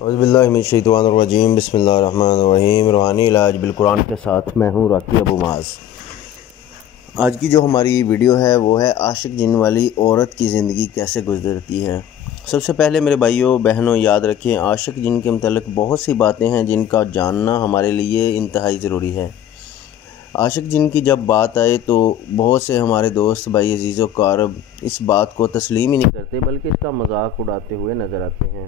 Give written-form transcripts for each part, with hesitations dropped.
اعوذ باللہ من الشیطان الرجیم، بسم اللہ الرحمن الرحیم۔ روحانی علاج بالقرآن کے ساتھ میں ہوں راکی ابو معاذ۔ آج کی جو ہماری ویڈیو ہے وہ ہے عاشق جن والی عورت کی زندگی کیسے گزرتی ہے۔ سب سے پہلے میرے بھائیوں بہنوں یاد رکھیں، عاشق جن کے متعلق بہت سی باتیں ہیں جن کا جاننا ہمارے لیے انتہائی ضروری ہے۔ عاشق جن کی جب بات آئے تو بہت سے ہمارے دوست بھائی عزیز و اقارب اس بات کو تسلیم ہی نہیں کرتے بلکہ اس کا مذاق اڑاتے ہوئے نظر آتے ہیں،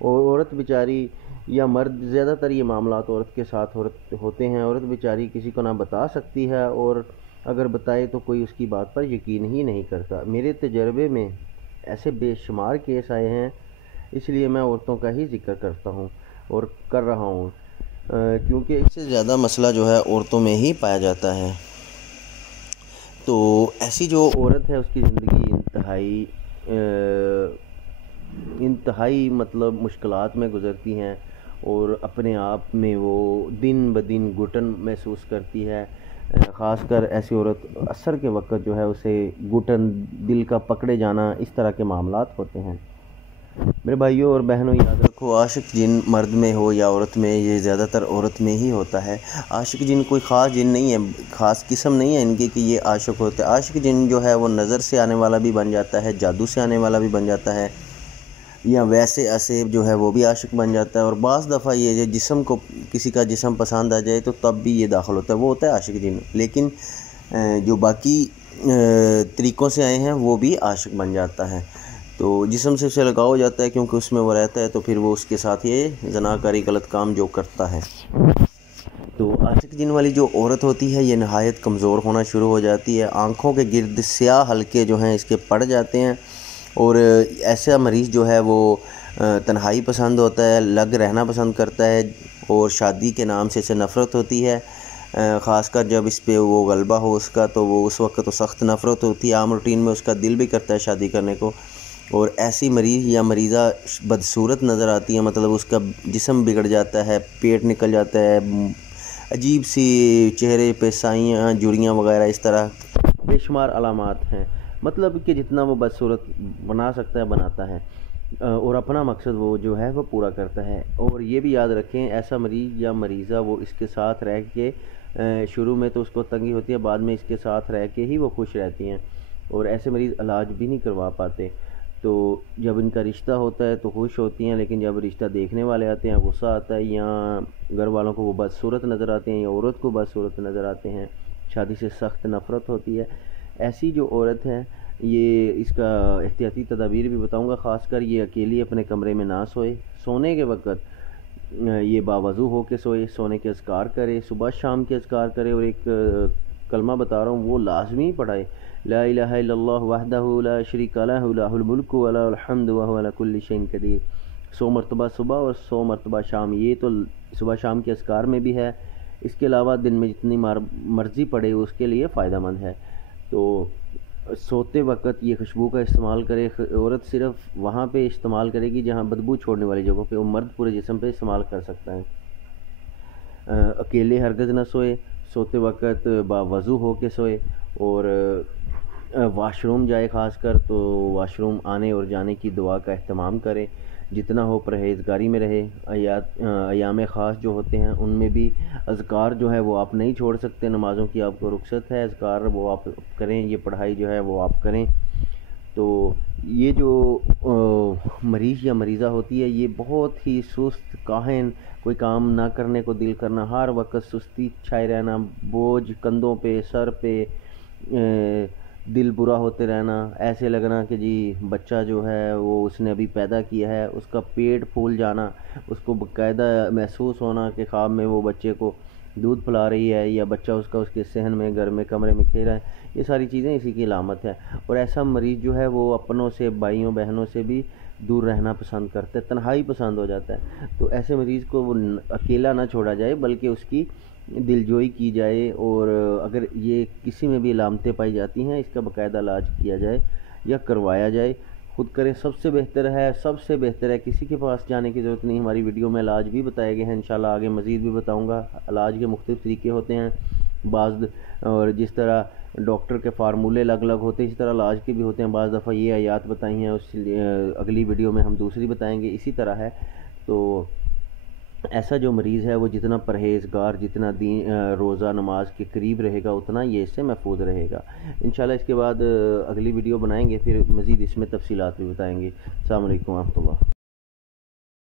اور عورت بیچاری یا مرد، زیادہ تر یہ معاملات عورت کے ساتھ ہوتے ہیں۔ عورت بیچاری کسی کو نہ بتا سکتی ہے، اور اگر بتائے تو کوئی اس کی بات پر یقین ہی نہیں کرتا۔ میرے تجربے میں ایسے بے شمار کیس آئے ہیں، اس لیے میں عورتوں کا ہی ذکر کرتا ہوں اور کر رہا ہوں، کیونکہ اس سے زیادہ مسئلہ جو ہے عورتوں میں ہی پایا جاتا ہے۔ تو ایسی جو عورت ہے اس کی زندگی انتہائی مشکلات میں گزرتی ہیں، اور اپنے آپ میں وہ دن بدن گھٹن محسوس کرتی ہے۔ خاص کر ایسی عورت عصر کے وقت جو ہے اسے گھٹن، دل کا پکڑے جانا، اس طرح کے معاملات ہوتے ہیں۔ میرے بھائیوں اور بہنوں یاد رکھو، عاشق جن مرد میں ہو یا عورت میں، یہ زیادہ تر عورت میں ہی ہوتا ہے۔ عاشق جن کوئی خاص جن نہیں ہے، خاص قسم نہیں ہے ان کی کہ یہ عاشق ہوتے ہیں۔ عاشق جن جو ہے وہ نظر سے آنے والا بھی بن جاتا ہے، جادو سے آنے والا بھی بن جاتا ہے، یا ویسے اسیب جو ہے وہ بھی عاشق بن جاتا ہے، اور بعض دفعہ یہ جسم کو کسی کا جسم پسند آ جائے تو تب بھی یہ داخل ہوتا ہے، وہ ہوتا ہے عاشق جن۔ لیکن جو باقی طریقوں سے آئے ہیں وہ بھی عاشق بن جاتا ہے، تو جسم سے اسے لگاؤ ہو جاتا ہے کیونکہ اس میں وہ رہتا ہے، تو پھر وہ اس کے ساتھ یہ زناکاری غلط کام جو کرتا ہے۔ تو عاشق جن والی جو عورت ہوتی ہے یہ نہایت کمزور ہونا شروع ہو جاتی ہے، آنکھوں کے گرد سیاہ حلقے جو ہیں اس کے پڑ جاتے ہیں، اور ایسا مریض جو ہے وہ تنہائی پسند ہوتا ہے، الگ رہنا پسند کرتا ہے، اور شادی کے نام سے اسے نفرت ہوتی ہے۔ خاص کر جب اس پہ وہ غلبہ ہو اس کا، تو وہ اس وقت تو سخت نفرت ہوتی ہے۔ عام روٹین میں اس کا دل بھی کرتا ہے شادی کرنے کو، اور ایسی مریض یا مریضہ بدصورت نظر آتی ہے، مطلب اس کا جسم بگڑ جاتا ہے، پیٹ نکل جاتا ہے، عجیب سی چہرے پہ سائیاں، جھریاں وغیرہ، اس طرح بے شمار علامات ہیں، مطلب کہ جتنا وہ بدصورت بنا سکتا ہے بناتا ہے، اور اپنا مقصد وہ جو ہے وہ پورا کرتا ہے۔ اور یہ بھی یاد رکھیں، ایسا مریض یا مریضہ وہ اس کے ساتھ رہ کے شروع میں تو اس کو تنگی ہوتی ہے، بعد میں اس کے ساتھ رہ کے ہی وہ خوش رہتی ہیں، اور ایسے مریض علاج بھی نہیں کروا پاتے۔ تو جب ان کا رشتہ ہوتا ہے تو خوش ہوتی ہیں، لیکن جب رشتہ دیکھنے والے آتے ہیں غصہ آتا ہے، یا گھر والوں کو وہ بدصورت نظر آتے ہیں، یا عورت کو بدصورت نظر آتے ہیں، شادی سے سخت نفرت ہوتی ہے۔ ایسی جو عورت ہے، یہ اس کا احتیاطی تدابیر بھی بتاؤں گا۔ خاص کر یہ اکیلی اپنے کمرے میں نہ سوئے، سونے کے وقت یہ باوضو ہو کے سوئے، سونے کے اذکار کرے، صبح شام کے اذکار کرے، اور ایک کلمہ بتا رہا ہوں وہ لازمی پڑھائے، لا الہ الا اللہ وحدہ لا شریک لہ لہ الملک ولہ الحمد وہو علی کل شیء قدیر، 100 مرتبہ صبح اور 100 مرتبہ شام۔ یہ تو صبح شام کے اذکار میں بھی ہے، اس کے علاوہ دن میں جتنی مرضی پڑھے اس کے لیے فائدہ مند ہے۔ تو سوتے وقت یہ خوشبو کا استعمال کرے، عورت صرف وہاں پہ استعمال کرے گی جہاں بدبو چھوڑنے والی جگہوں پہ، وہ مرد پورے جسم پہ استعمال کر سکتا ہے۔ اکیلے ہرگز نہ سوئے، سوتے وقت باوضو ہو کے سوئے، اور واش روم جائے خاص کر تو واش روم آنے اور جانے کی دعا کا اہتمام کرے، جتنا ہو پرہیزگاری میں رہے۔ ایام خاص جو ہوتے ہیں ان میں بھی اذکار جو ہے وہ آپ نہیں چھوڑ سکتے، نمازوں کی آپ کو رخصت ہے، اذکار وہ آپ کریں، یہ پڑھائی جو ہے وہ آپ کریں۔ تو یہ جو مریض یا مریضہ ہوتی ہے یہ بہت ہی سست، کاہل، کوئی کام نہ کرنے کو دل کرنا، ہر وقت سستی چھائے رہنا، بوجھ کندھوں پہ، سر پہ، دل برا ہوتے رہنا، ایسے لگنا کہ جی بچہ جو ہے وہ اس نے ابھی پیدا کیا ہے، اس کا پیٹ پھول جانا، اس کو باقاعدہ محسوس ہونا کہ خواب میں وہ بچے کو دودھ پلا رہی ہے، یا بچہ اس کا اس کے صحن میں گھر میں کمرے میں کھیل رہا ہے، یہ ساری چیزیں اسی کی علامت ہے۔ اور ایسا مریض جو ہے وہ اپنوں سے، بھائیوں بہنوں سے بھی دور رہنا پسند کرتا ہے، تنہائی پسند ہو جاتا ہے۔ تو ایسے مریض کو وہ اکیلا نہ چھوڑا جائے بلکہ اس کی دلجوئی کی جائے، اور اگر یہ کسی میں بھی علامتیں پائی جاتی ہیں اس کا باقاعدہ علاج کیا جائے یا کروایا جائے، خود کریں، سب سے بہتر ہے، کسی کے پاس جانے کی ضرورت نہیں۔ ہماری ویڈیو میں علاج بھی بتائے گئے ہیں، انشاءاللہ آگے مزید بھی بتاؤں گا۔ علاج کے مختلف طریقے ہوتے ہیں، اور جس طرح ڈاکٹر کے فارمولے الگ الگ ہوتے ہیں اسی طرح علاج کے بھی ہوتے ہیں۔ بعض دفعہ یہ آیات بتائی ہیں، اس اگلی ویڈیو میں ہم دوسری بتائیں گے، اسی طرح ہے۔ تو ایسا جو مریض ہے وہ جتنا پرہیزگار، جتنا روزہ نماز کے قریب رہے گا، اتنا یہ اس سے محفوظ رہے گا انشاءاللہ۔ اس کے بعد اگلی ویڈیو بنائیں گے، پھر مزید اس میں تفصیلات بھی بتائیں گے۔ السلام علیکم ورحمۃ اللہ۔